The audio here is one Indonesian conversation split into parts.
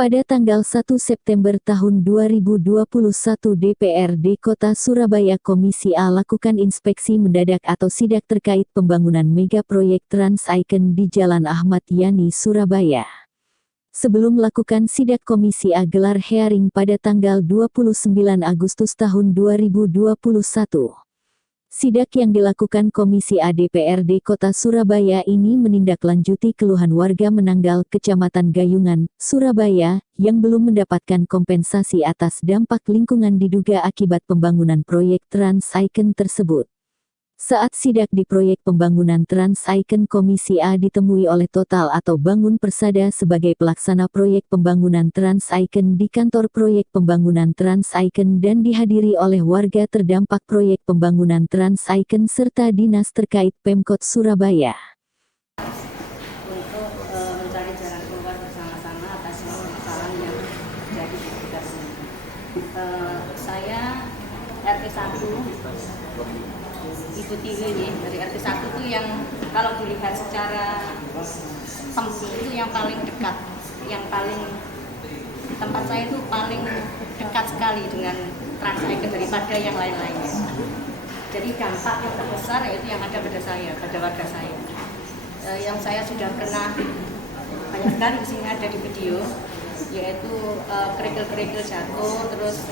Pada tanggal 1 September tahun 2021 DPRD Kota Surabaya Komisi A lakukan inspeksi mendadak atau sidak terkait pembangunan mega proyek Trans Icon di Jalan Ahmad Yani, Surabaya. Sebelum melakukan sidak, Komisi A gelar hearing pada tanggal 29 Agustus tahun 2021. Sidak yang dilakukan Komisi A DPRD Kota Surabaya ini menindaklanjuti keluhan warga Menanggal, Kecamatan Gayungan, Surabaya, yang belum mendapatkan kompensasi atas dampak lingkungan diduga akibat pembangunan proyek Trans Icon tersebut. Saat sidak di proyek pembangunan Trans Icon, Komisi A ditemui oleh Total atau Bangun Persada sebagai pelaksana proyek pembangunan Trans Icon di kantor proyek pembangunan Trans Icon dan dihadiri oleh warga terdampak proyek pembangunan Trans Icon serta dinas terkait Pemkot Surabaya. Untuk mencari jalan keluar bersama-sama atas permasalahan yang terjadi di sekitar sini. Saya RT 1 Ibu Tiwi nih, dari RT 1 itu yang kalau dilihat secara sempit itu yang paling dekat, yang paling tempat saya itu paling dekat sekali dengan Trans Icon daripada yang lain-lainnya. Jadi dampak yang terbesar yaitu yang ada pada saya, pada warga saya. Yang saya sudah pernah banyak sekali di sini ada di video, yaitu kerikil-kerikil jatuh, terus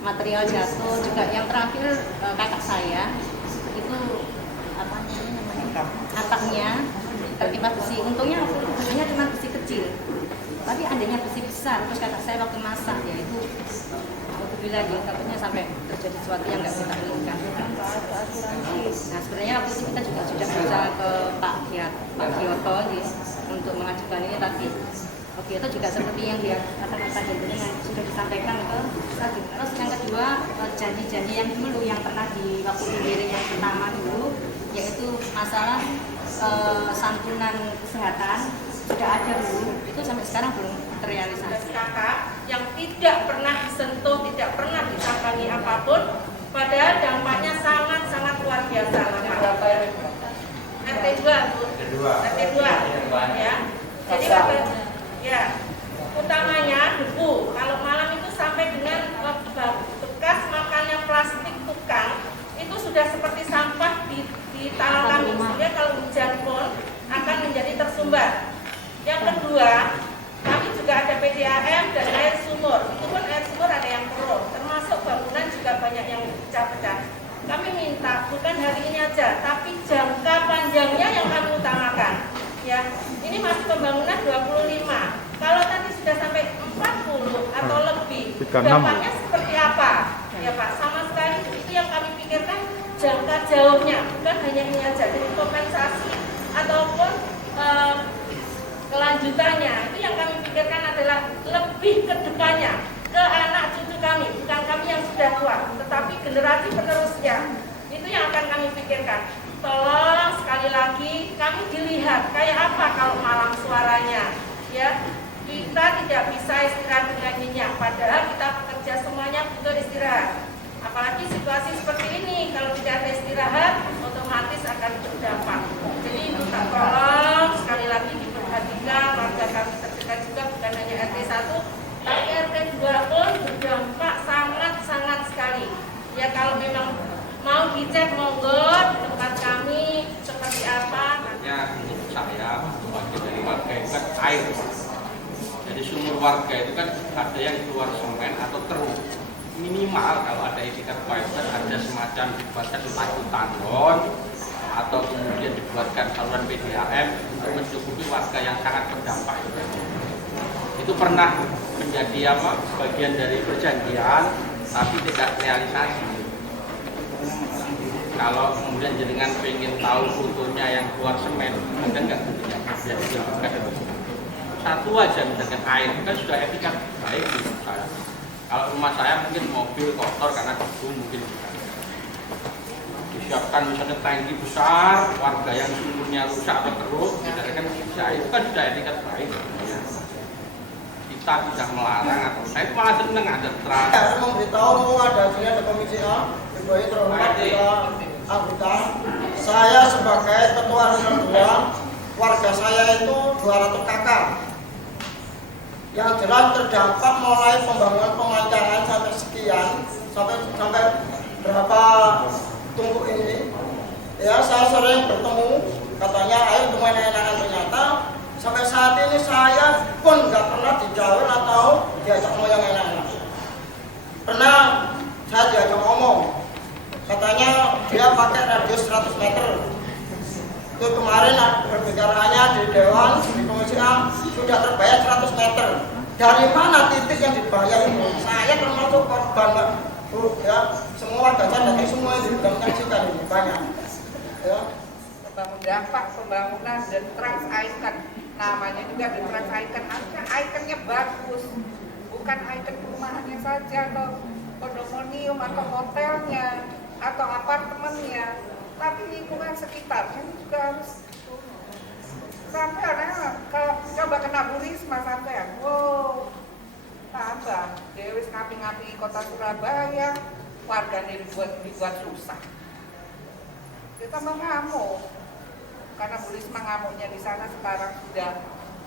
material jatuh, juga yang terakhir kakak saya itu atapnya tertimpa besi. Untungnya businya cuma besi kecil, tapi andainya besi besar, terus kakak saya waktu masak ya itu alhamdulillah dia takutnya sampai terjadi sesuatu yang nggak kita inginkan. Nah sebenarnya waktu itu kita juga sudah berusaha ke Pak Giyoto untuk mengajukan ini, tapi itu juga seperti yang dia kata-kata yang sudah disampaikan ke Sagi. Terus yang kedua, janji-janji yang dulu yang pernah di waktu hearing yang pertama dulu, yaitu masalah santunan kesehatan sudah ada dulu, itu sampai sekarang belum terrealisasi. Kakak yang tidak pernah disentuh, tidak pernah disambangi apapun, padahal dampaknya sangat-sangat luar biasa. RT 2 ya. Jadi ya, utamanya debu. Kalau malam itu sampai dengan bekas makannya plastik tukang, itu sudah seperti sampah di tanah kami. Sehingga kalau hujan pun akan menjadi tersumbat. Yang kedua, kami juga ada PDAM dan air sumur. Itu pun air sumur ada yang keruh, termasuk bangunan juga banyak yang pecah-pecah. Kami minta bukan hari ini aja, tapi jangka panjangnya yang kami utamakan. Ya, ini masih pembangunan 25. Kalau nanti sudah sampai 40 atau lebih, dampaknya seperti apa? Ya Pak, sama sekali itu yang kami pikirkan jangka jauhnya, bukan hanya ini aja. Jadi kompensasi ataupun kelanjutannya, itu yang kami pikirkan adalah lebih ke depannya, ke anak cucu kami, bukan kami yang sudah tua, tetapi generasi penerusnya. Itu yang akan kami pikirkan. Tolong sekali lagi kami dilihat kayak apa kalau malam suaranya, ya kita tidak bisa istirahat dengan nyenyak, padahal kita bekerja semuanya butuh istirahat. Apalagi situasi seperti ini, kalau tidak ada istirahat otomatis akan berdampak. Jadi minta tolong sekali lagi diperhatikan, warga kami terdekat juga bukan hanya RT 1, tapi RT 2 pun berdampak sangat-sangat sekali. Ya kalau memang mau dicek monggo tempat kami seperti apa. Menurut saya bagian dari warga itu kan air. Jadi sumur warga itu kan ada yang keluar semen atau keruh. Minimal kalau ada etikat fiber ada semacam dibuatkan paku tandon atau kemudian dibuatkan saluran PDAM untuk mencukupi warga yang sangat terdampak. Itu pernah menjadi bagian dari perjanjian tapi tidak realisasi. Kalau kemudian jenengan pengen tahu fotonya yang keluar semen, ada nggak buktinya? Satu aja misalkan air, kan sudah etikat baik menurut saya. Kalau rumah saya mungkin mobil kotor karena debu mungkin disiapkan misalnya tangki besar, warga yang sumurnya rusak atau keruh, misalkan bisa, itu kan sudah etikat baik. Kita tidak melarang atau saya malah seneng ada terang. Saya memberitahu ada komisi A, dibawahi terhormat anggota. Saya sebagai ketua RT 2, warga saya itu 200 kakak. yang jelas terdampak mulai pembangunan pemancangan sampai sekian, sampai berapa tumpuk ini. Ya, saya sering bertemu, katanya ayo cuma enak-enakan, ternyata sampai saat ini saya pun nggak pernah dijawab atau diajak ngomong yang enak-enak. Pernah saya diajak ngomong, katanya dia pakai radius 100 meter. Itu kemarin perbicaraannya di Dewan, di Komisi A, sudah terbayar 100 meter. Dari mana titik yang dibayar itu? Saya termasuk korban, ya. Semua warga saya datang semua itu sudah menyaksikan ini banyak. Ya. Dampak pembangunan dan Trans Icon, namanya juga di Trans Icon, harusnya ikonnya bagus, bukan ikon perumahannya saja atau kondominium atau hotelnya atau apartemennya, tapi lingkungan sekitarnya juga harus. Sampai kalau coba kena Bu Risma sampai, wow, tambah Dewi ngapi-ngapi kota Surabaya, warganya dibuat susah. Kita mengamuk, karena Bu Risma ngamuknya di sana sekarang sudah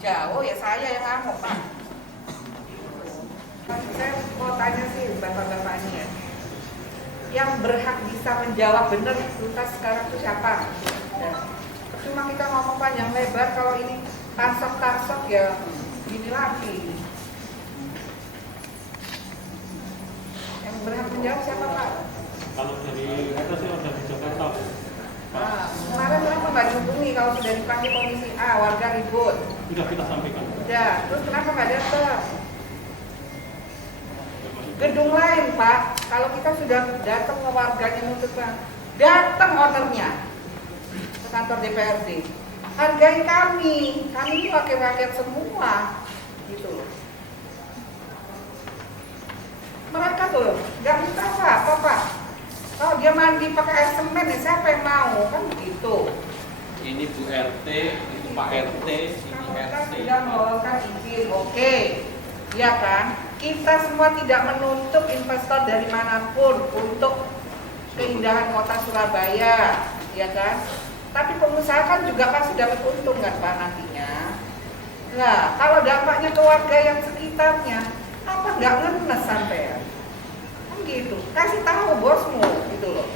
jauh, ya saya yang ngamuk, Pak. Saya mau tanya sih bapak-bapaknya, yang berhak bisa menjawab benar tuntas sekarang itu siapa? Ya. Cuma kita ngomong panjang lebar, kalau ini tarsok-tarsok ya gini lagi. Yang berhak menjawab siapa, Pak? Kalau dari itu sih udah di Jakarta. Nah, kemarin kenapa nggak dihubungi kalau sudah dipanggil Komisi A, warga ribut? Sudah kita sampaikan. Ya, terus kenapa nggak datang? Gedung lain, Pak, kalau kita sudah datang ke warganya nuntut, Pak, datang ownernya ke kantor DPRD. Hargai kami ini wakil rakyat semua, gitu loh. Mereka tuh nggak minta apa-apa, Pak. Kalau dia mandi pakai air semen, ya siapa yang mau, kan begitu. Ini Bu RT, itu Pak RT, ini Kita RT. sudah mengeluarkan izin, oke, ya kan? Kita semua tidak menuntut investor dari manapun untuk keindahan kota Surabaya, ya kan? Tapi pengusaha kan juga pasti dapat untung kan, Pak, nantinya. Nah, kalau dampaknya ke warga yang sekitarnya, apa nggak ngenes sampai? Kan gitu, kasih tahu bosmu, gitu loh.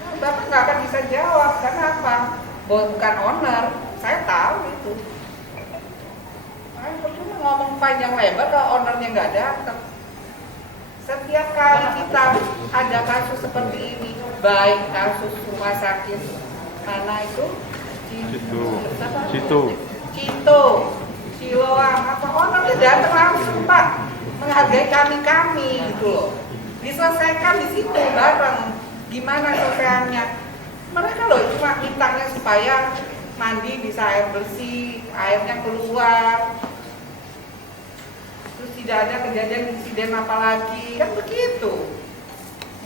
Nah, Bapak nggak akan bisa jawab, karena apa? Bukan owner, saya tahu itu. Percuma ngomong panjang lebar kalau ownernya nggak datang. Setiap kali kita ada kasus seperti ini, baik kasus rumah sakit mana itu, Cito, Siloam, apa ownernya datang langsung, Pak, menghargai kami gitu loh. Diselesaikan di situ bareng. Gimana selesaiannya? Mereka loh cuma mintanya supaya mandi bisa air bersih, airnya keluar. Terus tidak ada kejadian insiden apa lagi, kan begitu.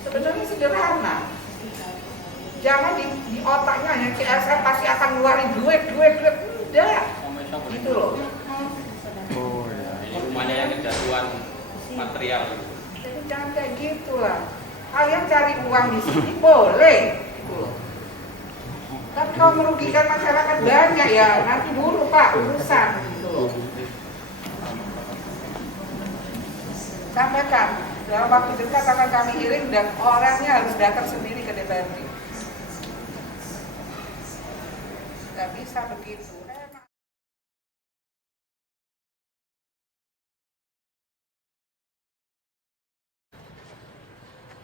Sebenarnya sederhana. Jangan di otaknya hanya CSR pasti akan ngeluarin duit, udah. Gitu loh. Ini rumahnya yang kejatuhan material. Jadi jangan kayak gitulah. Kalian cari uang di sini boleh, gitu loh. Tapi kalau merugikan masyarakat banyak ya nanti dulu, Pak, urusan gitu loh. Sampaikan dalam waktu dekat akan kami kirim dan orangnya harus datang sendiri ke DPRD. Gak bisa begitu.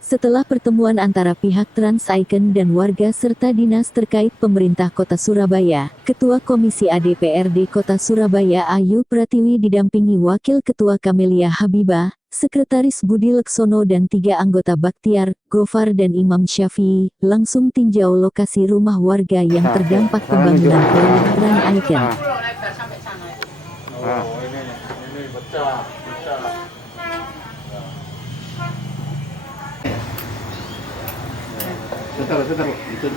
Setelah pertemuan antara pihak Trans Icon dan warga serta dinas terkait pemerintah Kota Surabaya, Ketua Komisi A DPRD Kota Surabaya Ayu Pratiwi didampingi Wakil Ketua Kamelia Habibah, Sekretaris Budi Leksono dan 3 anggota Baktiar, Gofar dan Imam Syafi'i, langsung tinjau lokasi rumah warga yang terdampak pembangunan proyek Trans Icon. Oh, ini pecah. Sebentar, itu.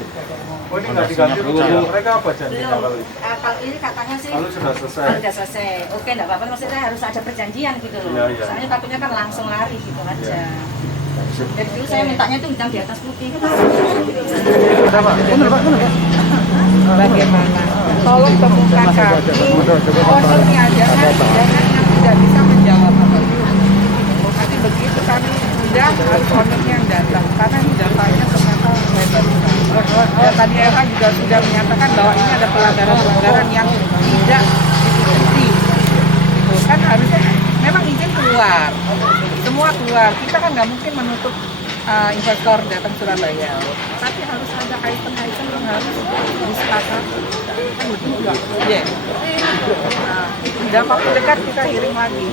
Oh, ini nggak diganti dulu. Mereka apa janjinya kalau ini? Kalau ini katanya sih Kalau sudah selesai. sudah selesai. Oke, enggak apa-apa, maksudnya harus ada perjanjian gitu loh. Iya. Soalnya takutnya kan langsung lari gitu aja. Dari dulu saya mintanya itu hitam di atas putih. Benar, Pak. Bagaimana tolong temukan kami ownernya, jangan yang tidak bisa menjawab apapun. Nanti begitu kami sudah harus ownernya yang datang, karena ini datanya ternyata lebar sekali. Dan tadi LH juga sudah menyatakan bahwa ini ada pelanggaran-pelanggaran yang tidak diikuti. Kan harusnya memang izin keluar, semua keluar. Kita kan nggak mungkin menutup investor datang Surabaya, tapi harus ada item-item yang harus disepakati. Kan betul juga. Iya. Dalam waktu dekat kita hearing lagi.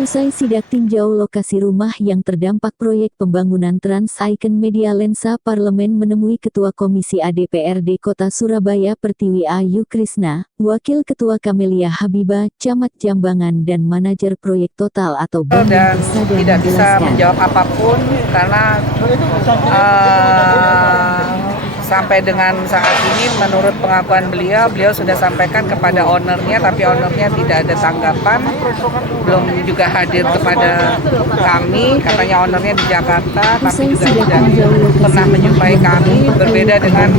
Usai sidak tinjau lokasi rumah yang terdampak proyek pembangunan Trans Icon Media Lensa, Parlemen menemui Ketua Komisi ADPRD Kota Surabaya Pertiwi Ayu Krisna, Wakil Ketua Kamelia Habibah, Camat Jambangan dan Manajer Proyek Total atau Dan tidak bisa menjawab apapun karena sampai dengan saat ini menurut pengakuan beliau sudah sampaikan kepada ownernya, tapi ownernya tidak ada tanggapan, belum juga hadir kepada kami, katanya ownernya di Jakarta, tapi juga tidak pernah menjumpai kami, berbeda dengan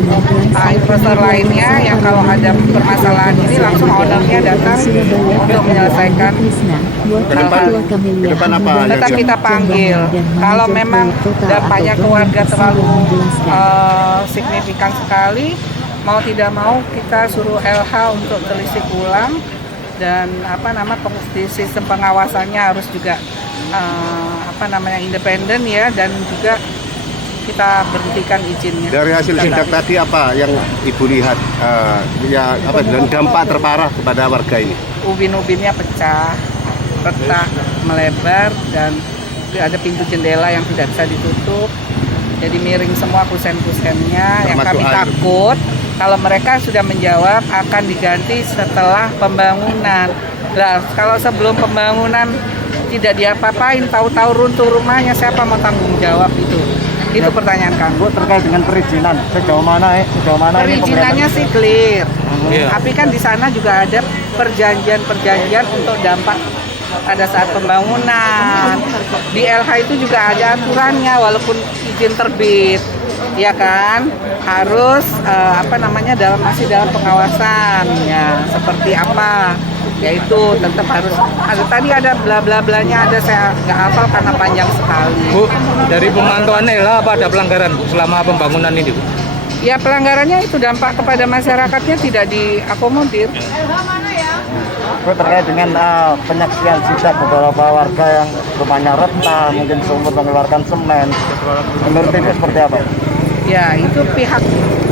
investor lainnya yang kalau ada permasalahan ini langsung ownernya datang untuk menyelesaikan hal-hal. Tetap kita panggil, kalau memang dampaknya keluarga terlalu signifikan sekali, mau tidak mau kita suruh LH untuk telisik ulang dan di sistem pengawasannya harus juga independen ya, dan juga kita berhentikan izinnya. Dari hasil sidak tadi apa yang Ibu lihat dan dampak terparah kepada warga ini? Ubin-ubinnya pecah, retak, melebar, dan ada pintu jendela yang tidak bisa ditutup. Jadi miring semua kusen-kusennya, yang kami takut kalau mereka sudah menjawab akan diganti setelah pembangunan. Nah, kalau sebelum pembangunan tidak diapa-apain, tahu-tahu runtuh rumahnya, siapa mau tanggung jawab itu? Itu pertanyaan kami. Terkait dengan perizinan, sejauh mana perizinannya sih clear. Tapi kan di sana juga ada perjanjian untuk dampak pada saat pembangunan. Di LH itu juga ada aturannya, walaupun izin terbit, ya kan, harus masih dalam pengawasan ya, seperti apa, yaitu tetap harus ada, tadi ada bla bla blanya, ada saya nggak hafal karena panjang sekali. Bu, dari pemantauan LH apa ada pelanggaran Bu selama pembangunan ini Bu? Ya, pelanggarannya itu dampak kepada masyarakatnya tidak diakomodir. Bu, terkait dengan penyaksian sidak beberapa warga yang rumahnya retak, mungkin sumur mengeluarkan semen, menurut Ibu seperti apa? Ya, itu pihak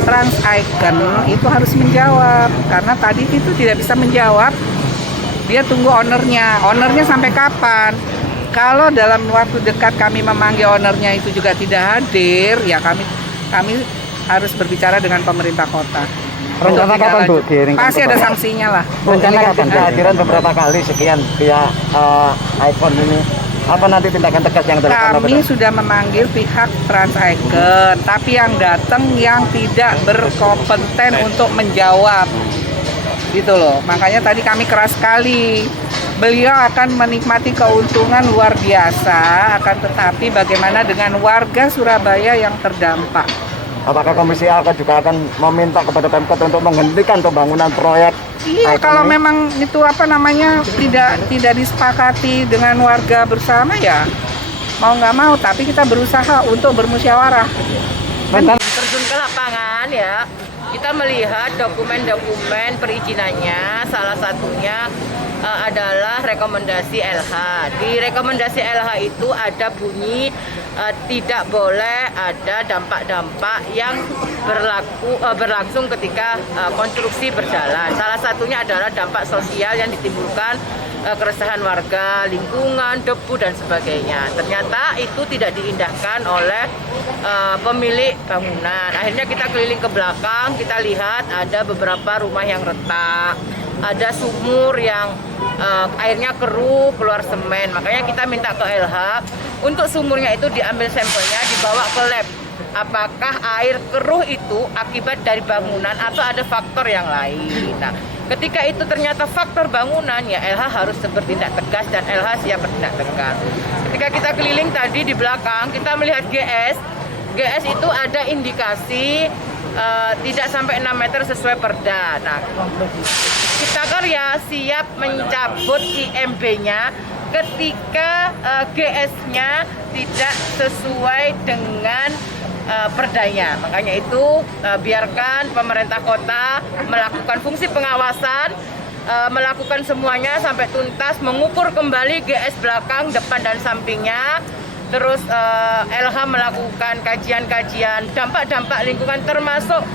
Trans Icon itu harus menjawab, karena tadi itu tidak bisa menjawab. Dia tunggu ownernya sampai kapan? Kalau dalam waktu dekat kami memanggil ownernya itu juga tidak hadir, ya kami harus berbicara dengan pemerintah kota. Rencana kapan Bu? Pasti ada sanksinya lah. Rencana kapan? Kehadiran beberapa kali sekian via iPhone ini. Apa nanti tindakan tegas yang dilakukan? Kami sudah memanggil pihak Trans Icon, tapi yang datang yang tidak berkompeten untuk menjawab, gitu loh. Makanya tadi kami keras sekali. Beliau akan menikmati keuntungan luar biasa, akan tetapi bagaimana dengan warga Surabaya yang terdampak? Apakah Komisi A juga akan meminta kepada Pemkot untuk menghentikan pembangunan proyek? Iya, kalau memang itu tidak disepakati dengan warga bersama, ya mau nggak mau, tapi kita berusaha untuk bermusyawarah. Terjun ke lapangan ya, kita melihat dokumen-dokumen perizinannya, salah satunya adalah rekomendasi LH. Di rekomendasi LH itu ada bunyi tidak boleh ada dampak-dampak yang berlangsung ketika konstruksi berjalan. Salah satunya adalah dampak sosial yang ditimbulkan keresahan warga, lingkungan, debu dan sebagainya. Ternyata itu tidak diindahkan oleh pemilik bangunan. Akhirnya kita keliling ke belakang, kita lihat ada beberapa rumah yang retak, ada sumur yang airnya keruh, keluar semen. Makanya kita minta ke LH untuk sumurnya itu diambil sampelnya, dibawa ke lab apakah air keruh itu akibat dari bangunan atau ada faktor yang lain. Nah, ketika itu ternyata faktor bangunan, ya LH harus bertindak tegas dan LH siap bertindak tegas. Ketika kita keliling tadi di belakang, kita melihat GS itu ada indikasi tidak sampai 6 meter sesuai perda. Nah, Cipta Karya siap mencabut IMB-nya ketika GS-nya tidak sesuai dengan perdanya. Makanya itu biarkan pemerintah kota melakukan fungsi pengawasan, melakukan semuanya sampai tuntas, mengukur kembali GS belakang, depan dan sampingnya. Terus LH melakukan kajian-kajian dampak-dampak lingkungan termasuk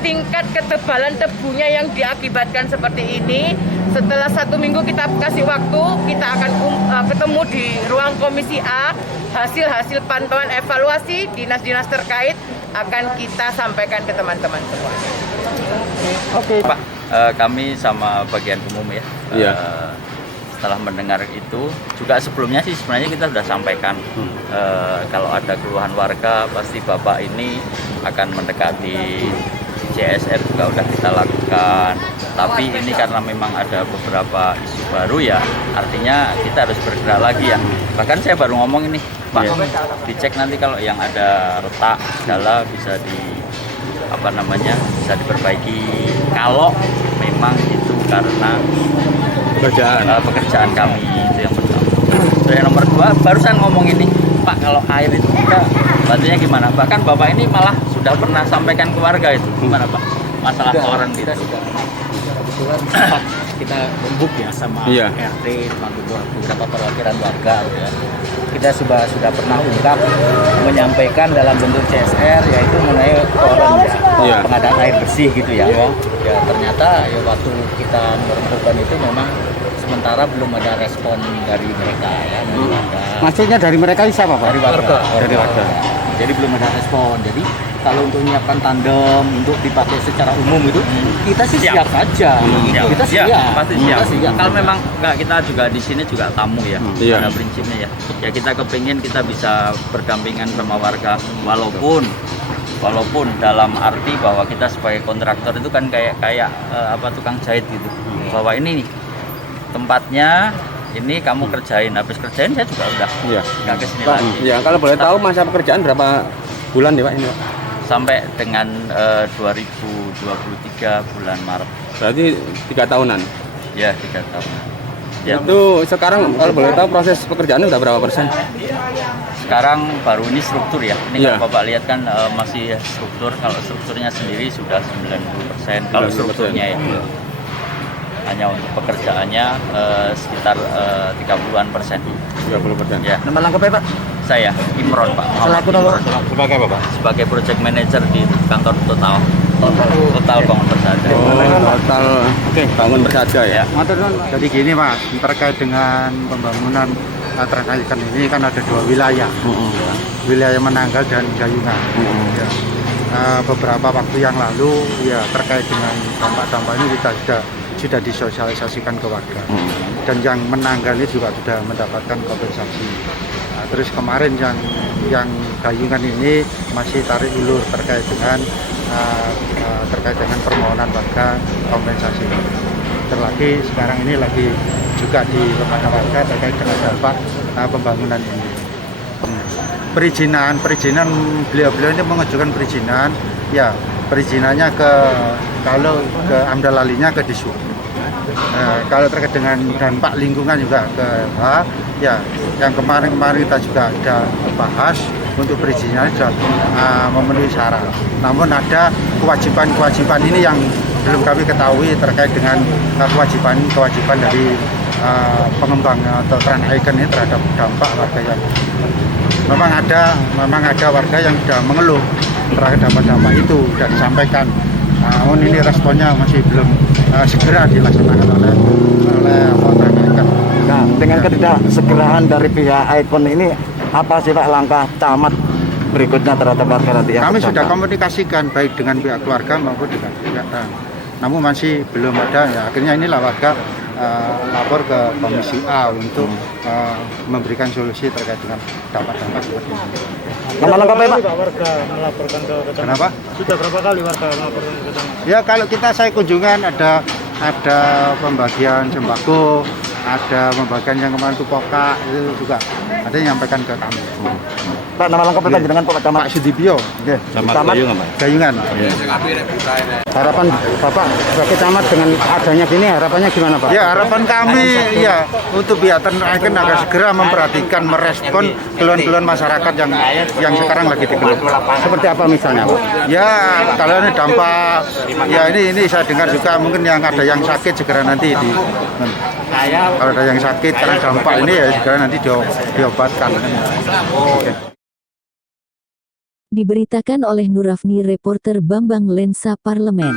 tingkat ketebalan tebunya yang diakibatkan seperti ini. Setelah 1 minggu kita kasih waktu, kita akan ketemu di ruang Komisi A. Hasil-hasil pantauan evaluasi dinas-dinas terkait akan kita sampaikan ke teman-teman semua. Oke, Pak. Kami sama bagian umum ya. Iya. Setelah mendengar itu, juga sebelumnya sih sebenarnya kita sudah sampaikan kalau ada keluhan warga pasti Bapak ini akan mendekati CSR, juga udah kita lakukan. Tapi ini karena memang ada beberapa isu baru ya, artinya kita harus bergerak lagi ya. Bahkan saya baru ngomong ini, Pak, dicek nanti kalau yang ada retak segala bisa bisa diperbaiki kalau memang itu karena pekerjaan kami. Itu yang pertama. Terus yang nomor 2, barusan ngomong ini, Pak, kalau air itu kita bantunya gimana? Bahkan Bapak ini malah sudah pernah sampaikan ke warga itu gimana, Pak? Masalah koran gitu. Kebetulan kita membuk ya sama RT, sama beberapa perwakilan warga gitu ya. Kita sudah pernah ungkap menyampaikan dalam bentuk CSR yaitu mengenai koran pengadaan air bersih gitu ya. Ya ternyata ya waktu kita merempukan itu memang sementara belum ada respon dari mereka ya. Maksudnya dari mereka siapa, Pak? Dari warga. Dari warga. Jadi belum ada respon. Jadi kalau untuk menyiapkan tandem untuk dipakai secara umum itu kita sih siap saja. Kita siap. Pasti siap. Kalau memang kita juga di sini juga tamu ya. Pada prinsipnya ya. Ya kita kepingin kita bisa berdampingan sama warga walaupun dalam arti bahwa kita sebagai kontraktor itu kan kayak tukang jahit gitu. Bahwa ini nih tempatnya, ini kamu kerjain, habis kerjain saya juga udah nggak kesini lagi. Ya, kalau boleh tahu masa pekerjaan berapa bulan ya, Pak, ini, Pak? Sampai dengan 2023 bulan Maret. Berarti 3 tahunan. Ya, 3 tahun. Ya. Itu sekarang kalau boleh tahu proses pekerjaannya udah berapa persen? Sekarang baru ini struktur ya. Ini kalau Bapak lihat kan masih struktur. Kalau strukturnya sendiri sudah 90%. Kalau strukturnya ya. Hanya untuk pekerjaannya sekitar 30-an persen. 30%. Ya. Nama lengkapnya, Pak? Saya Imron, Pak. Selaku nomor Sebagai apa, Pak? Sebagai project manager di kantor Total Bangun Persada. Total Bangun Persada ya. Jadi gini, Pak, terkait dengan pembangunan Trans Icon ini kan ada 2 wilayah. Wilayah Menanggal dan Gayungan. Ya. Beberapa waktu yang lalu ya terkait dengan dampak-dampak ini kita sudah disosialisasikan ke warga. Dan yang Menanggal ini juga sudah mendapatkan kompensasi. Terus kemarin yang Gayungan ini masih tarik ulur terkait dengan permohonan warga kompensasi. Terlagi sekarang ini lagi juga di lembaga warga terkait dengan dampak pembangunan ini. Perizinan beliau ini mengajukan perizinan, ya perizinannya kalau ke Amdalalinya ke Dishub. Kalau terkait dengan dampak lingkungan juga ke LH, ya yang kemarin kita juga ada bahas untuk perizinan sudah memenuhi syarat. Namun ada kewajiban ini yang belum kami ketahui terkait dengan kewajiban dari pengembang atau Trans Icon ini terhadap dampak warga yang memang ada warga yang sudah mengeluh terhadap dampak itu dan disampaikan. Namun ini responnya masih belum segera dilaksanakan oleh Trans Icon. Nah, dengan ketidaksegerahan dari pihak Icon ini, apa sih, Pak, langkah camat berikutnya terhadap warga nanti? Kami sudah komunikasikan baik dengan pihak keluarga maupun dengan pihak namun masih belum ada. Ya, akhirnya inilah warga lapor ke Komisi A untuk memberikan solusi terkait dengan dampak-dampak seperti ini. Nama lengkapnya Pak? Warga melaporkan ke kecamatan. Kenapa? Sudah berapa kali warga melaporkan ke kecamatan? Ya kalau saya kunjungan ada pembagian sembako, ada pembagian yang kemarin itu pokak, itu juga ada yang nyampaikan ke kami. Pak, nama lengkapnya dengan Pak Camat? Pak Sudibyo. Camat Gayungan. Harapan Bapak sebagai camat dengan adanya gini, harapannya gimana Pak? Ya harapan kami ya untuk pihak Trans-Icon agar segera memperhatikan, merespon keluhan-keluhan masyarakat yang sekarang lagi dikeluh. Seperti apa misalnya Pak? Ya kalau ini dampak, ya ini saya dengar juga mungkin yang ada yang sakit segera nanti kalau ada yang sakit karena dampak ini ya segera nanti diobatkan. Oke. Diberitakan oleh Nurafni reporter Bambang Lensa Parlemen.